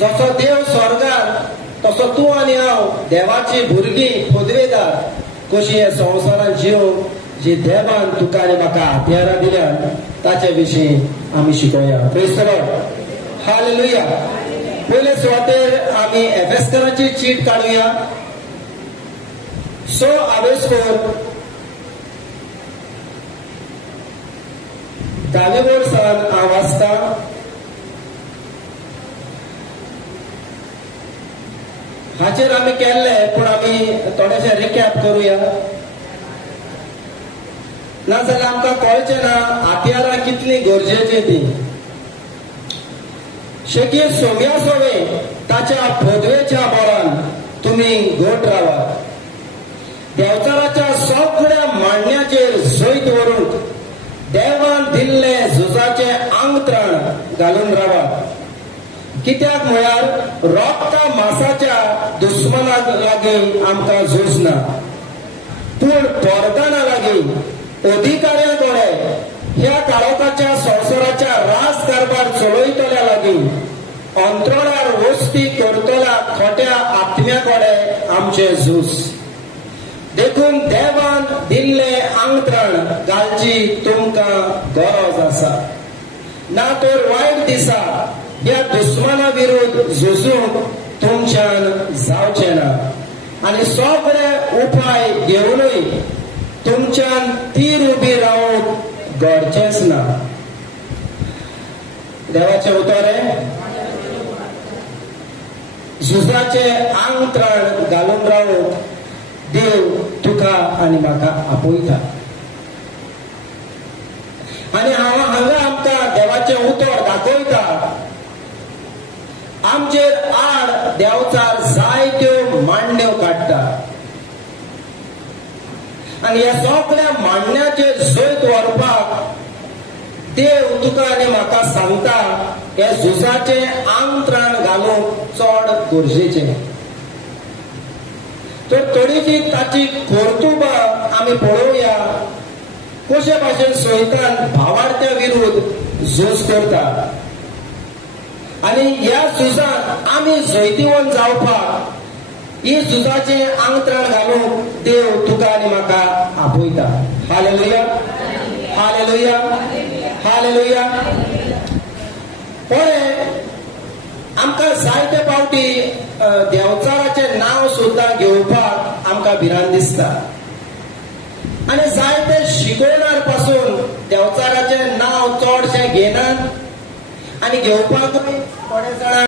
जसो देव स्वर्गार तसो तूं आनी हांव देवाची भुरगीं पदवेदार कशी हे संवसारांत जिवंक जी देवान तुका आनी म्हाका हातयारां दिल्यात ताचे विशीं आमी शिकोया. Praise the Lord. हालेलुया. पयले सुवातेर आमी एफेसकारांची चीट काडुया. सो आवेसकोर 10वे वर्सान हांव वाचतां. हाचेर आमी केल्ले पूण आमी थोडेशे रिकॅप करुया. नाजाल्यार आमकां कळचें ना हातयारां कितली गरजेची ती. शेकी सोव्या सोवे ताच्या पदवेच्या बोरान तुमी घट रावात. देवचाराच्या सगळ्या मांडण्याचेर जैत व्हरूंक देवान दिल्ले झुजाचे आंगत्राण घालून रावात. कित्याक म्हळ्यार रोगता मासाच्या दुस्मनाक लागीं आमकां झूज ना, पूण पोरदाना लागीं अधिकाऱ्यां कडेन ह्या काळोखाच्या संवसाराच्या राजकारभार चलयतल्या लागीं अंतराळार वस्ती करतल्या खोट्या आत्म्या कडेन आमचें झूज. देखून देवान दिल्ले आंगत्राण घालची तुमकां गरज आसा. ना तर वायट दिसा ह्या दुस्मना विरुद्ध झुजूंक तुमच्यान जावचें ना. आनी सगळे उपाय घेवनूय तुमच्यान तीर उबी रावूंक गरजेच ना. देवाचें उतर झुजाचे आंगत्राण घालून रावूंक देव तुका आनी म्हाका आपयता. आनी हांगा आमकां देवाचें उतर दाखयता. आमचेर आड देवचार जायत्यो मांडण्यो काडटा आनी ह्या सगळ्या मांडण्याचेर जैत व्हरपाक देव तुका आनी म्हाका सांगता हे झुजाचे आंगत्राण घालूंक चड गरजेचें. तर थोडीशी ताची कर्तुबा आमी पळोवया. कशे भाशेन सैतान भावार्थ्या विरुद्ध झूज करता आनी ह्या झुजांत आमी जैतिवंत जावपाक ही झुजाचे आंगत्राण घालूंक देव तुका आनी म्हाका आपयता. हालेलुया. हालेलुया. हालेलुया. पळय आमकां जायते फावटी देवचाराचें नांव सुद्दां घेवपाक आमकां भिरांत दिसता आनी जायते शिकवणार पासून देवचाराचें नांव चडशें घेनात आनी घेवपाकूय थोडे जाणां